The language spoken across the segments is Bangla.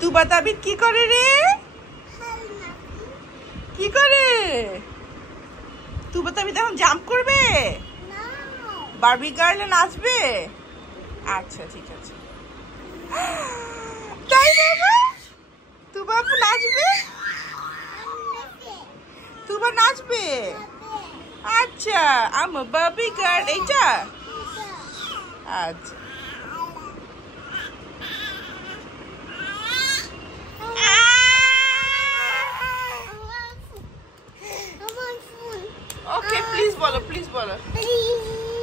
তুবা তাবিদ কি করে রে? কি করে? তুবা তাবিদ এখন জাম্প করবে? বারবি গার্লে নাচবে? আচ্ছা ঠিক আছে। তাই বাবা, তুবা আপু নাচবে? তুবা নাচবে? আচ্ছা, আমার বারবি গার্ল এইটা? আচ্ছা ওকে, প্লিজ বলো, প্লিজ বলো,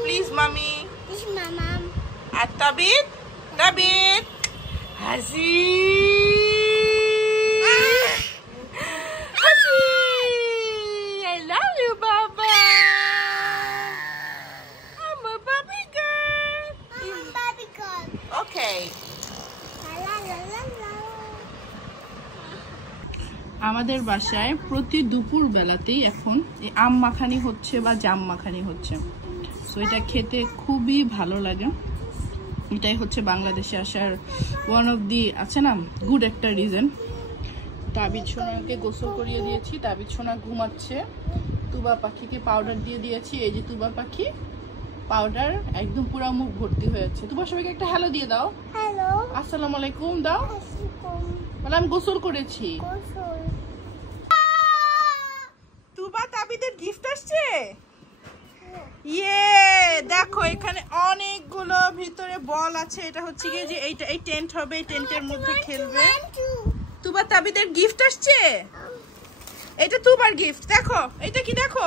প্লিজ মামি। আর তাবিদ, তাবিদ হাসি হাসি, I love you বাবা, I'm a baby girl. Okay. আমাদের বাসায় প্রতি দুপুর বেলাতেই এখন এই আম মাখানি হচ্ছে বা জাম মাখানি হচ্ছে। সো এটা খেতে খুবই ভালো লাগে। এটাই হচ্ছে বাংলাদেশে আসার ওয়ান অফ দি আছে না গুড একটা রিজন। তাবিদ সোনাকে গোসল করিয়ে দিয়েছি, তাবিদ সোনা ঘুমাচ্ছে। তুবা পাখিকে পাউডার দিয়ে দিয়েছি, এই যে তুবা পাখি পাউডার একদম পুরো মুখ ভর্তি হয়েছে। তুবা সবাইকে একটা হ্যালো দিয়ে দাও। হ্যালো, আসসালামু আলাইকুম দাও। বলে আমি গোসল করেছি। তুবা তাবিদের গিফট আসছে। ইয়ে দেখো এখানে অনেকগুলো ভিতরে বল আছে। এটা হচ্ছে কি যে এইটা এই টেন্ট হবে, এই টেন্টের মধ্যে খেলবে। তুবা তাবিদের গিফট আসছে। এটা তুবার গিফট। দেখো এটা কি, দেখো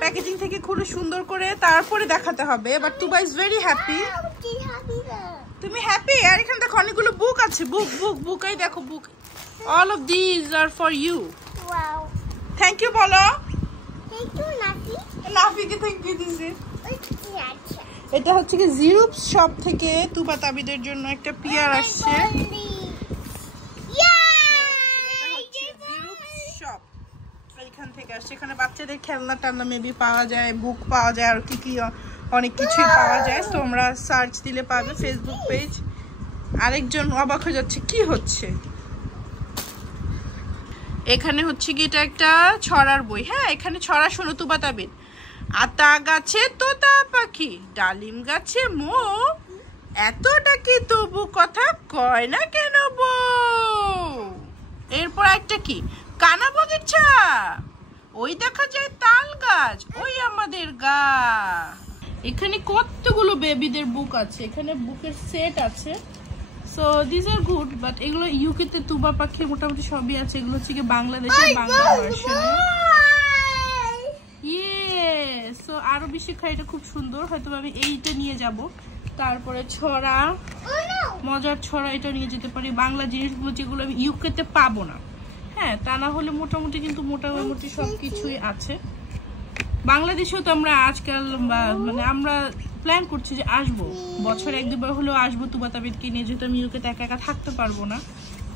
প্যাকেজিং থেকে খুলে সুন্দর করে তারপরে দেখাতে হবে। But Tuba is very happy. তুমি হ্যাপি? আর এখানে দেখো অনেকগুলো বুক আছে। বুক বুক বুক, এই দেখো book. All of this are for you. Wow, thank you বলো। Thank you Nafi. নাফিকে থ্যাংক ইউ দিছি। এটা হচ্ছে কি জিরুপস শপ থেকে তুবা তাবিদের জন্য একটা পিয়ার আসছে। এখান থেকে আসছে। এখানে বাচ্চাদের খেলনা টালনা মেবি পাওয়া যায়, বুক পাওয়া যায়, আর কি কি অনেক কিছুই পাওয়া যায়। তোমরা সার্চ দিলে পাবে ফেসবুক পেজ। আরেকজন অবাক হয়ে যাচ্ছে কি হচ্ছে। এখানে হচ্ছে কি এটা একটা ছড়ার বই। হ্যাঁ এখানে ছড়া শোনো তুবা তাবিদ। আতা গাছে তোতা পাখি, ডালিম গাছে মো, এত ডাকি তবু কথা কয় না কেন বউ। এরপর একটা কি, কানা বগিচা, ওই দেখা যায় তাল গাছ, ওই আমাদের গা। এখানে কতগুলো বেবিদের বুক আছে। এখানে বুকের সেট আছে। So this are good, but এগুলো ইউকে তে তুবা পাখি মোটামুটি সবই আছে। এগুলো হচ্ছে কি বাংলাদেশের বাংলা ভার্সনে। ইয়ে সো আরো বেশি খাই, এটা খুব সুন্দর। হয়তো আমি এইটা নিয়ে যাব। তারপরে ছড়া, মজার ছড়া, এটা নিয়ে যেতে পারি। বাংলা জিনিসগুলো যেগুলো আমি ইউকে তে পাবো না, হ্যাঁ তা না হলে মোটামুটি কিন্তু মোটামুটি সবকিছুই আছে। বাংলাদেশেও তো আমরা আজকাল মানে আমরা প্ল্যান করছি যে আসবো, বছরে এক দুবার হলেও আসবো তুবা তাবিদকে নিয়ে, যেহেতু আমি ইউকে একা একা থাকতে পারবো না।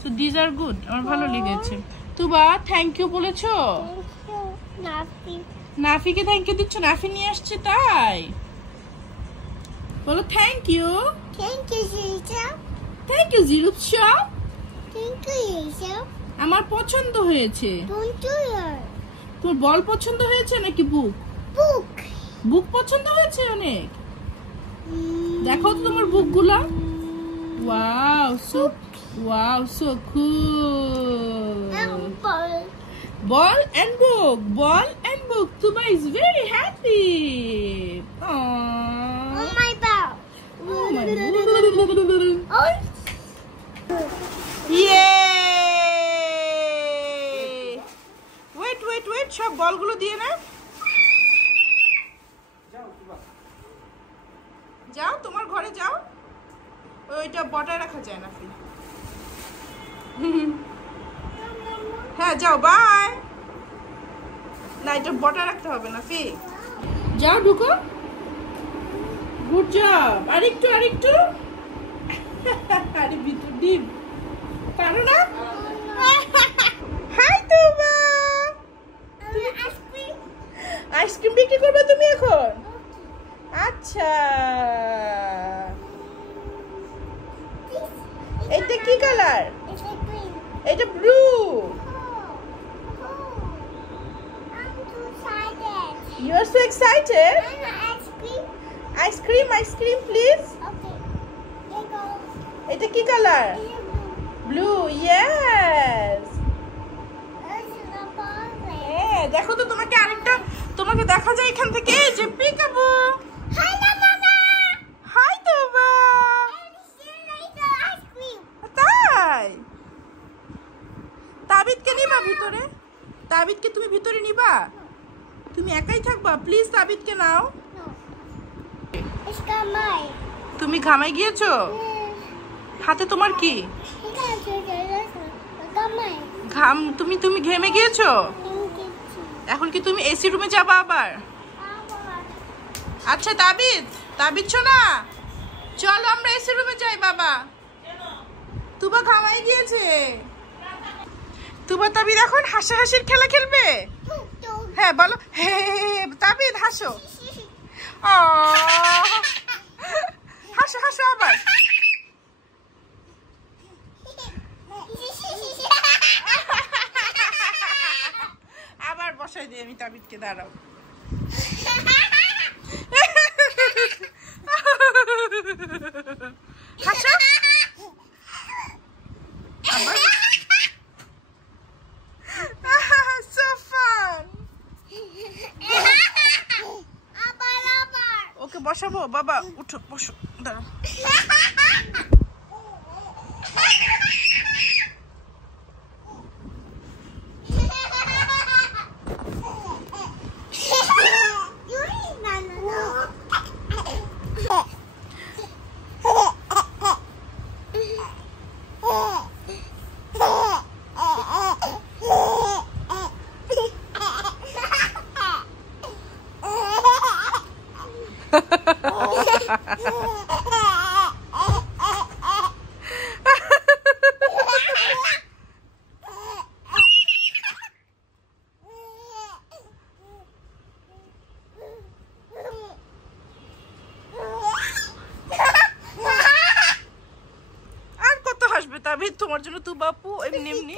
সো দিস আর গুড, আমার ভালো লেগেছে। তুবা থ্যাংক ইউ বলেছো? নাফিকে থ্যাংক ইউ দিচ্ছ? নাফি নিয়ে আসছে তাই বলো থ্যাংক ইউ। থ্যাংক ইউ জিরুপস। থ্যাংক ইউ জিরুপস। Thank you. আমার পছন্দ হয়েছে। তোর বল পছন্দ হয়েছে নাকি বুক? বুক। বুক পছন্দ হয়েছে অনেক। দেখো তো তোমার বুকগুলা। Wow so, wow so cool. Ball and book, ball and book. Tuba is very happy. Aww. Oh my ball. Oh my ball. Yay! Wait, wait, wait. সব বলগুলো দিয়ে না। যাও তোমার ঘরে যাও। ওইটা বটায় রাখা যায় না ফির। হ্যাঁ যাও, বাই। না এটা বটা রাখতে হবে না ফি। যাও ঢুকো। Good job. আরেকটু আরেকটু। আরে ভিতর ডিম পারো না। হাই তুবা, আইসক্রিম বিক্রি করবে তুমি এখন? আচ্ছা এটা কি কালার? It's a green. এটা blue. I'm too excited. You are so excited. And ice cream. Ice cream please. Okay. Here goes. এটা কি colour? It's a blue. Blue, yes. This is a ball. হ্যাঁ, দেখো তো তোমাকে দেখা যায় এখান থেকে। এই যে পিকাবু। Hi, Mama. হাই তোবা। Ice cream. তাই? তাবিদকে নিবা ভিতরে? তাবিদকে তুমি ভিতরে নিবা? তুমি একাই থাকবা? প্লিজ তাবিদকে নাও। No. It's got mine. তুমি ঘামাই গিয়েছো? হাতে তোমার কি? He got mine. তুমি ঘেমে গিয়েছো? এখন কি তুমি এসি রুমে যাবা আবার? আচ্ছা তাবিদ শোনা, চলো আমরা এসি রুমে যাই বাবা। তুবা ঘামাই গিয়েছে। তুবা তাবিদ এখন হাসাহাসির খেলা খেলবে। হ্যাঁ বলো, হে তাবিদ হাসো। ও হাসো আবার। আবার বসাই দিই আমি তাবিদকে, দাঁড়াও। হাসো আবার। So fun. ওকে বসাবো বাবা, উঠো বসো, দাঁড়াও। তাবিদ তোমার জন্য তু বাপু এমনি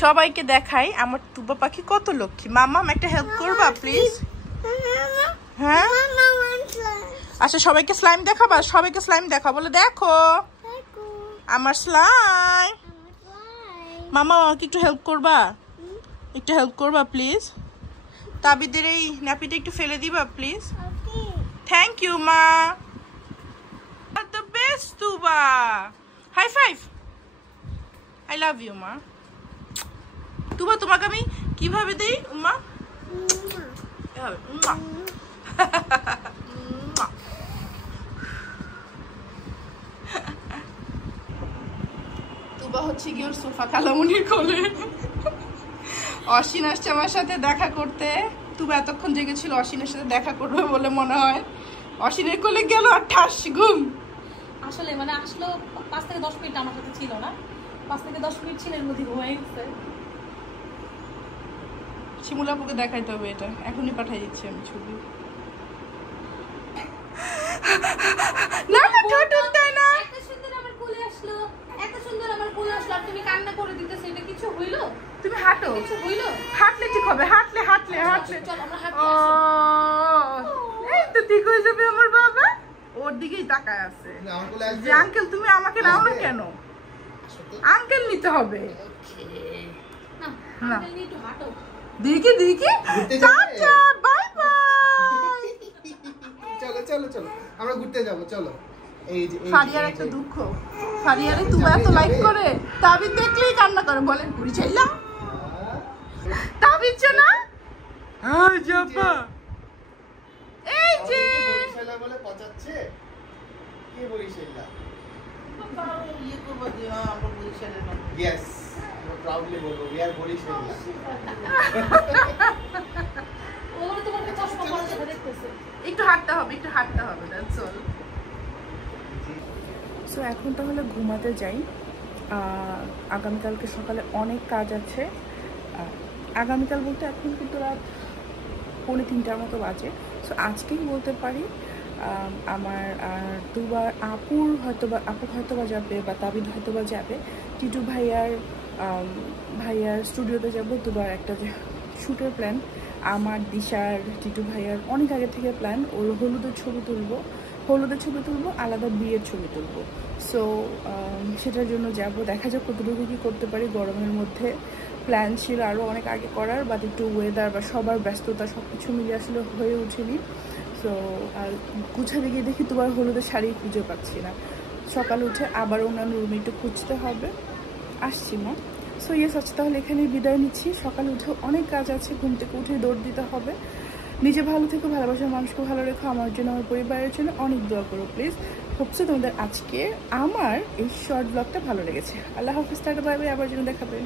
সবাইকে দেখাই আমার তুবা পাখি কত লক্ষ্মী। মাম্মাম একটা হেল্প করবা প্লিজ? হ্যাঁ আচ্ছা, সবাইকে স্লাইম দেখাবা? সবাইকে স্লাইম দেখা, বলে দেখো আমার স্লাইম। মামা আমাকে একটু হেল্প করবা প্লিজ? তাবিদের এই ন্যাপিটা একটু ফেলে দিবা প্লিজ? থ্যাংক ইউ মা। The best Tuba. High five. I love you মা। তুবা তোমাকে আমি কিভাবে দেই মা? তুবা হচ্ছে কি ওর সোফা খালামুনির কোলে। অসীন আসছে আমার সাথে দেখা করতে। তুবা এতক্ষণ জেগেছিল অসীনের সাথে দেখা করবে বলে মনে হয়। অসীনের কোলে গেল আর ঠাস ঘুম। আসলে মানে আসলো 5 থেকে 10 মিনিট আমার সাথে ছিল না, 5 থেকে 10 মিনিট ছিল, এর মধ্যে ঘুমিয়ে গেছে। শিমুলাপুকে দেখাইতে হবে এটা, এখনই পাঠিয়ে দিচ্ছি আমি ছবি। না না ঠোঁট উল্টায় না। এত সুন্দর আমার কোলে আসলো, এত সুন্দর আমার কোলে আসলো, আর তুমি কান্না করে দিতেছ, এটা কিছু হইলো? তুমি হাঁটো, কিছু হইলো? হাঁটলে ঠিক হবে, হাঁটলে চলো আমরা হাঁটি। এই তো ঠিক হয়ে যাবে আমার বাবা। ওর দিকেই তাকায় আছে যে আঙ্কেল তুমি আমাকে নাও না কেন? আঙ্কেল নিতে হবে না, না। আঙ্কেল নিয়ে একটু হাঁটো। দেখি টাটা বাই বাই। চলো আমরা ঘুরতে যাব, চলো। এই যে ফারিয়ার একটা দুঃখ, ফারিয়ারে তুমি এত লাইক করে তাবিদ দেখলেই কান্না করে, বলেন ঘুরি চাইলাম তাবিদ না। হ্যাঁ জাপা, এই যে বরিশালা বলে পচাচ্ছে কে? বরিশালা ইয়ে করব দিয়া আমরা বরিশালের মানুষ। ইয়েস, আমরা প্রাউডলি বলবো উই আর বরিশালা। ওর তোমাকে চশমা পরে দেখতেছে। একটু হাঁটতে হবে দ্যাটস অল। সো এখন তাহলে ঘুমাতে যাই। আগামীকালকে সকালে অনেক কাজ আছে। আগামীকাল বলতে এখন কিন্তু রাত 2:45 মতো বাজে। সো আজকেই বলতে পারি আমার আর দুবার আপুর হয়তোবা যাবে বা তাবিদ হয়তোবা যাবে। টিটু ভাইয়ার স্টুডিওতে যাব দুবার, একটা শ্যুটের প্ল্যান। আমার দিশার টিটু ভাইয়ার অনেক আগে থেকে প্ল্যান, ওর হলুদের ছবি তুলবো, আলাদা বিয়ের ছবি তুলবো। সো সেটার জন্য যাব, দেখা যাক কতটুকু কী করতে পারি। গরমের মধ্যে প্ল্যান ছিল আরও অনেক আগে করার, বাট একটু ওয়েদার বা সবার ব্যস্ততা সব কিছু মিলিয়ে আসলে হয়ে ওঠেনি। সো আর গুছাতে গিয়ে দেখি তোমার হলুদের শাড়ি খুঁজে পাচ্ছি না। সকালে উঠে আবার অন্যান্য রুমে একটু খুঁজতে হবে, আসছি না। সো ইয়েস, আচ্ছা তাহলে এখানেই বিদায় নিচ্ছি। সকালে উঠে অনেক কাজ আছে, ঘুম থেকে উঠে দৌড় দিতে হবে। নিজে ভালো থেকো, ভালোবাসার মানুষকে ভালো রেখো, আমার জন্য আমার পরিবারের জন্য অনেক দোয়া করো প্লিজ। হোপসো তোমাদের আজকে আমার এই শর্ট ব্লগটা ভালো লেগেছে। আল্লাহ হাফিজ, টাটা, বাই বাই, আবার যেন দেখাবে।